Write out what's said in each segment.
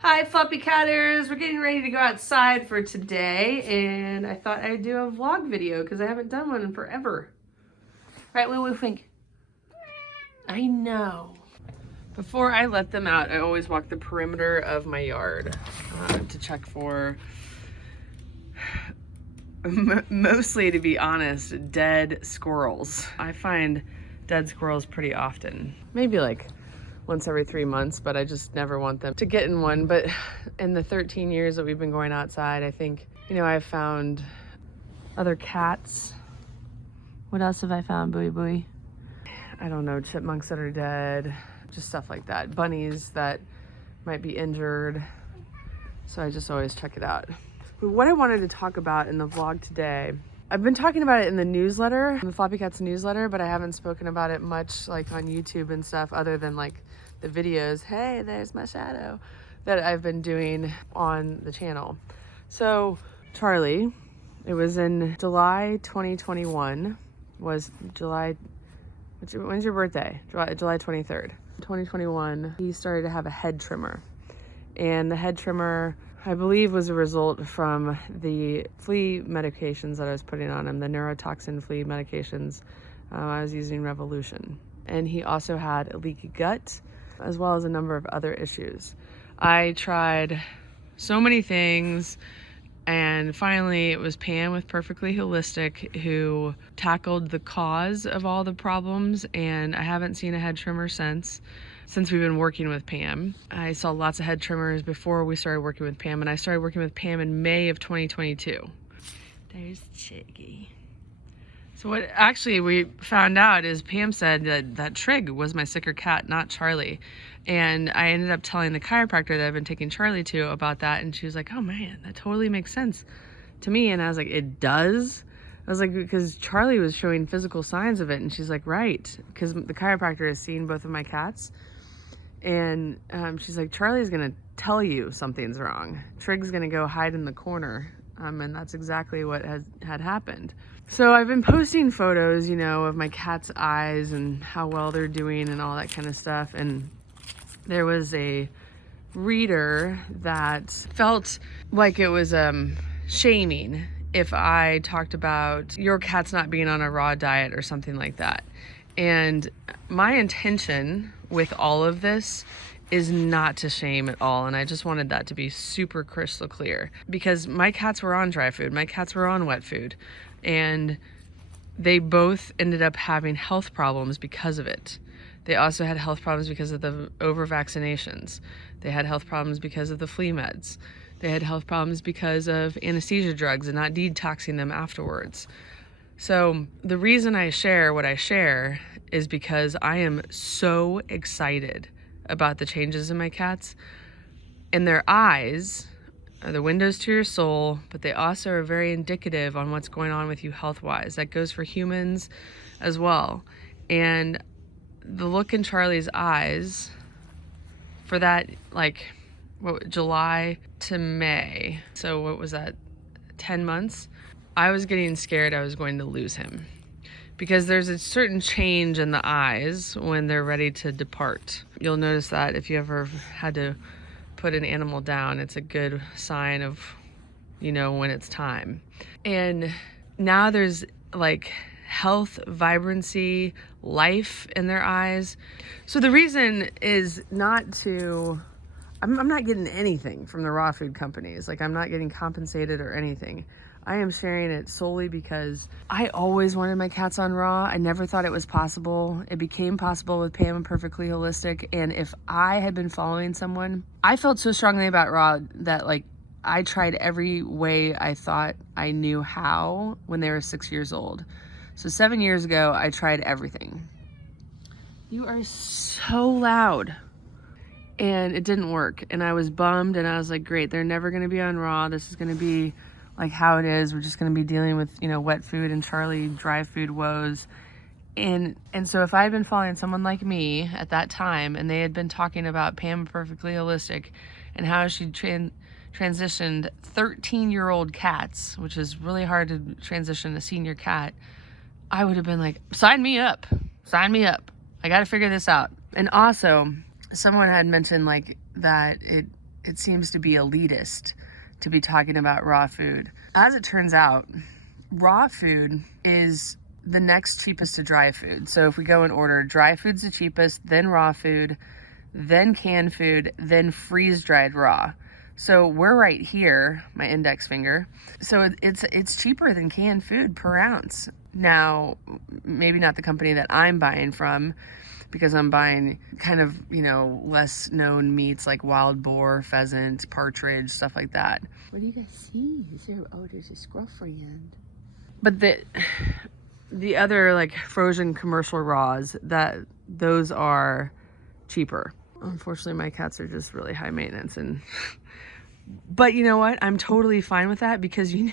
Hi Floppycatters, we're getting ready to go outside for today and I thought I'd do a vlog video because I haven't done one in forever. Right, what do you think? I know. Before I let them out, I always walk the perimeter of my yard to check for, mostly to be honest, dead squirrels. I find dead squirrels pretty often. Maybe like once every 3 months, but I just never want them to get in one. But in the 13 years that we've been going outside, I think, I've found other cats. What else have I found, Booey Booey? I don't know, chipmunks that are dead, just stuff like that. Bunnies that might be injured. So I just always check it out. But what I wanted to talk about in the vlog today, I've been talking about it in the newsletter, the Floppycats newsletter, but I haven't spoken about it much like on YouTube and stuff other than like the videos, hey, there's my shadow, that I've been doing on the channel. So Charlie, it was in July 2021, when's your birthday? July 23rd. 2021, he started to have a head tremor. And the head tremor, I believe, was a result from the flea medications that I was putting on him, the neurotoxin flea medications. I was using Revolution. And he also had a leaky gut, as well as a number of other issues. I tried so many things, and finally it was Pam with Purrrfectly Holistic who tackled the cause of all the problems, and I haven't seen a head tremor since we've been working with Pam. I saw lots of head tremors before we started working with Pam, and I started working with Pam in May of 2022. There's Chiggy. So what actually we found out is Pam said that Trigg was my sicker cat, not Charlie. And I ended up telling the chiropractor that I've been taking Charlie to about that, and she was like, oh man, that totally makes sense to me. And I was like, it does? I was like, because Charlie was showing physical signs of it, and she's like, right, because the chiropractor has seen both of my cats. And she's like, Charlie's gonna tell you something's wrong. Trigg's gonna go hide in the corner. And that's exactly what had happened. So I've been posting photos, of my cat's eyes and how well they're doing and all that kind of stuff. And there was a reader that felt like it was shaming if I talked about your cat's not being on a raw diet or something like that. And my intention with all of this is not to shame at all, and I just wanted that to be super crystal clear, because my cats were on dry food, my cats were on wet food, and they both ended up having health problems because of it. They also had health problems because of the over vaccinations. They had health problems because of the flea meds. They had health problems because of anesthesia drugs and not detoxing them afterwards. So the reason I share what I share is because I am so excited about the changes in my cats. And their eyes are the windows to your soul, but they also are very indicative on what's going on with you health-wise. That goes for humans as well. And the look in Charlie's eyes for that, July to May, so what was that, 10 months? I was getting scared I was going to lose him, because there's a certain change in the eyes when they're ready to depart. You'll notice that if you ever had to put an animal down, it's a good sign of, when it's time. And now there's health, vibrancy, life in their eyes. So the reason is not to, I'm not getting anything from the raw food companies. I'm not getting compensated or anything. I am sharing it solely because I always wanted my cats on raw. I never thought it was possible. It became possible with Pam of Purrrfectly Holistic. And if I had been following someone, I felt so strongly about raw that I tried every way I thought I knew how when they were 6 years old. So 7 years ago, I tried everything. You are so loud. And it didn't work. And I was bummed, and I was like, great, they're never gonna be on raw. This is gonna be how it is. We're just going to be dealing with, wet food and Charlie dry food woes. And so if I had been following someone like me at that time, and they had been talking about Pam of Purrrfectly Holistic and how she transitioned 13-year-old cats, which is really hard to transition a senior cat, I would have been like, sign me up. Sign me up. I got to figure this out. And also, someone had mentioned that it seems to be elitist to be talking about raw food. As it turns out, raw food is the next cheapest to dry food. So if we go in order, dry food's the cheapest, then raw food, then canned food, then freeze-dried raw. So we're right here, my index finger. So it's cheaper than canned food per ounce. Now, maybe not the company that I'm buying from, because I'm buying kind of, less known meats like wild boar, pheasant, partridge, stuff like that. What do you guys see? There's a squirrel friend. But the other like frozen commercial raws, those are cheaper. Unfortunately, my cats are just really high maintenance, but you know what? I'm totally fine with that, because do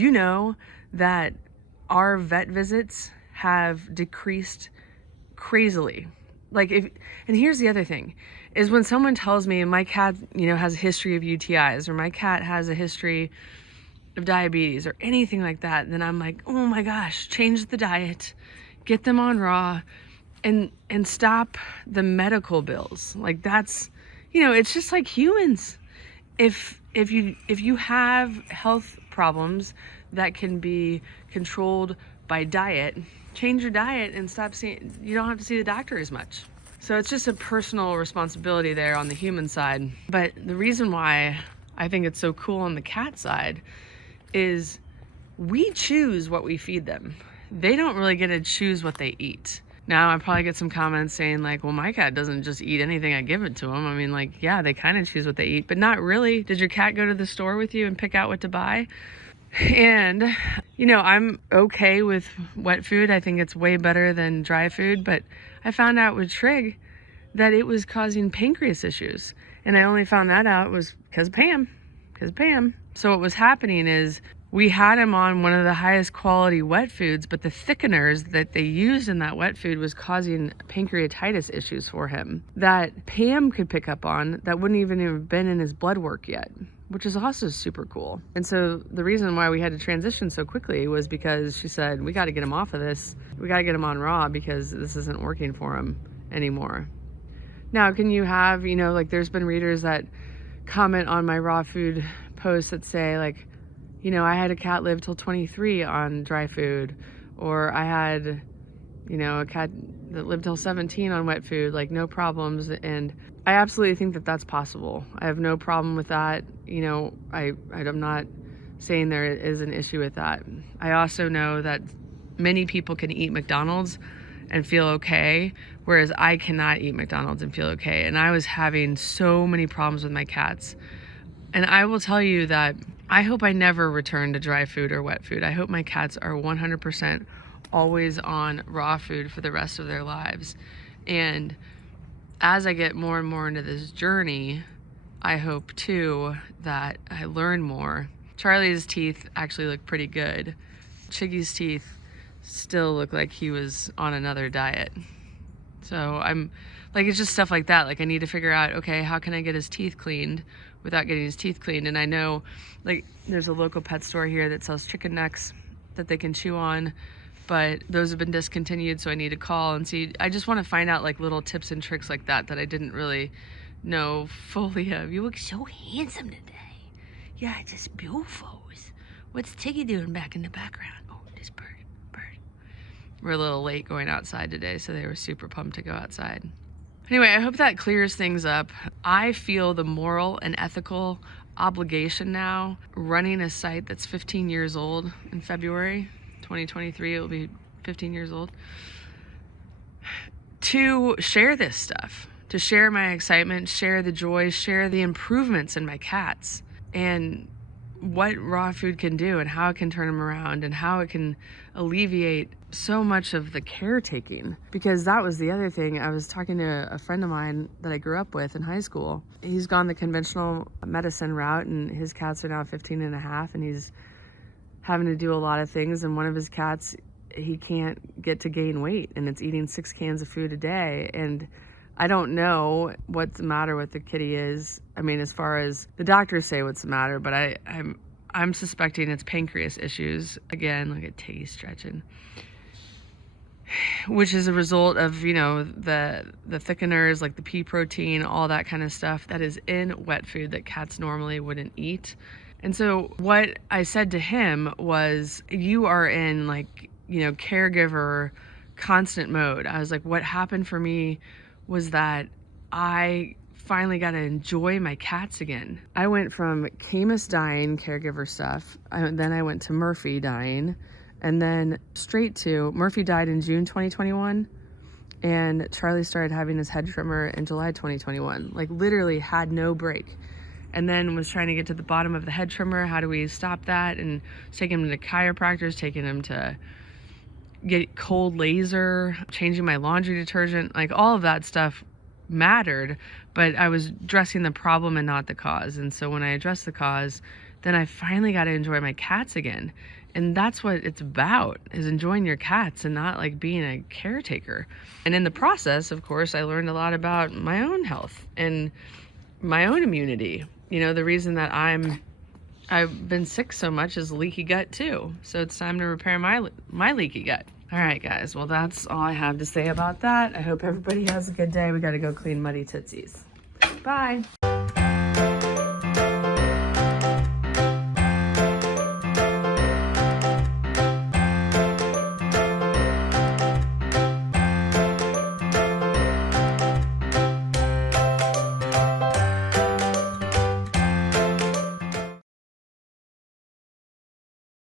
you know that our vet visits have decreased crazily? And here's the other thing, is when someone tells me my cat, has a history of UTIs, or my cat has a history of diabetes or anything like that, then I'm like, oh my gosh, change the diet, get them on raw, and stop the medical bills. Like that's, it's just like humans. If you have health problems that can be controlled by diet, change your diet and you don't have to see the doctor as much. So it's just a personal responsibility there on the human side. But the reason why I think it's so cool on the cat side is we choose what we feed them. They don't really get to choose what they eat. Now, I probably get some comments saying like, well, my cat doesn't just eat anything I give it to them. I mean, like, yeah, they kind of choose what they eat, but not really. Did your cat go to the store with you and pick out what to buy? And, I'm okay with wet food. I think it's way better than dry food, but I found out with Trigg that it was causing pancreas issues. And I only found that out was because of Pam. So what was happening is we had him on one of the highest quality wet foods, but the thickeners that they used in that wet food was causing pancreatitis issues for him that Pam could pick up on that wouldn't even have been in his blood work yet, which is also super cool. And so the reason why we had to transition so quickly was because she said, we got to get him off of this. We got to get him on raw because this isn't working for him anymore. Now, can you have, there's been readers that comment on my raw food posts that say like, I had a cat live till 23 on dry food, or I had, a cat that lived till 17 on wet food, like no problems. And I absolutely think that that's possible. I have no problem with that. I'm not saying there is an issue with that. I also know that many people can eat McDonald's and feel okay, whereas I cannot eat McDonald's and feel okay. And I was having so many problems with my cats. And I will tell you that I hope I never return to dry food or wet food. I hope my cats are 100% always on raw food for the rest of their lives. And as I get more and more into this journey, I hope too that I learn more. Charlie's teeth actually look pretty good. Chiggy's teeth still look like he was on another diet. So I'm like, it's just stuff like that. Like I need to figure out, okay, how can I get his teeth cleaned without getting his teeth cleaned? And I know like there's a local pet store here that sells chicken necks that they can chew on, but those have been discontinued. So I need to call and see. I just want to find out like little tips and tricks like that I didn't really know fully of. You look so handsome today. Yeah, just beautiful. What's Tiggy doing back in the background? Oh, this bird. We're a little late going outside today, so they were super pumped to go outside. Anyway, I hope that clears things up. I feel the moral and ethical obligation now, running a site that's 15 years old in February 2023, it will be 15 years old, to share this stuff, to share my excitement, share the joy, share the improvements in my cats, and what raw food can do and how it can turn them around and how it can alleviate so much of the caretaking. Because that was the other thing. I was talking to a friend of mine that I grew up with in high school. He's gone the conventional medicine route and his cats are now 15 and a half and he's having to do a lot of things. And one of his cats, he can't get to gain weight and it's eating 6 cans of food a day. And I don't know what the matter with the kitty is. I mean, as far as the doctors say what's the matter, but I'm suspecting it's pancreas issues. Again, look at Tiggy stretching. which is a result of, you know, the thickeners, like the pea protein, all that kind of stuff that is in wet food that cats normally wouldn't eat. And so what I said to him was, you are in like, you know, caregiver constant mode. I was like, what happened for me was that I finally got to enjoy my cats again. I went from Camus dying, caregiver stuff, then I went to Murphy dying, and then straight to Murphy died in June 2021, and Charlie started having his head tremor in July 2021. Like literally had no break. And then was trying to get to the bottom of the head tremor. How do we stop that? And taking him to chiropractors, taking him to get cold laser, changing my laundry detergent, like all of that stuff mattered, but I was addressing the problem and not the cause. And so when I addressed the cause, then I finally got to enjoy my cats again. And that's what it's about, is enjoying your cats and not like being a caretaker. And in the process, of course, I learned a lot about my own health and my own immunity. You know, the reason that I've been sick so much is leaky gut too. So it's time to repair my leaky gut. All right, guys. Well, that's all I have to say about that. I hope everybody has a good day. We got to go clean muddy tootsies. Bye.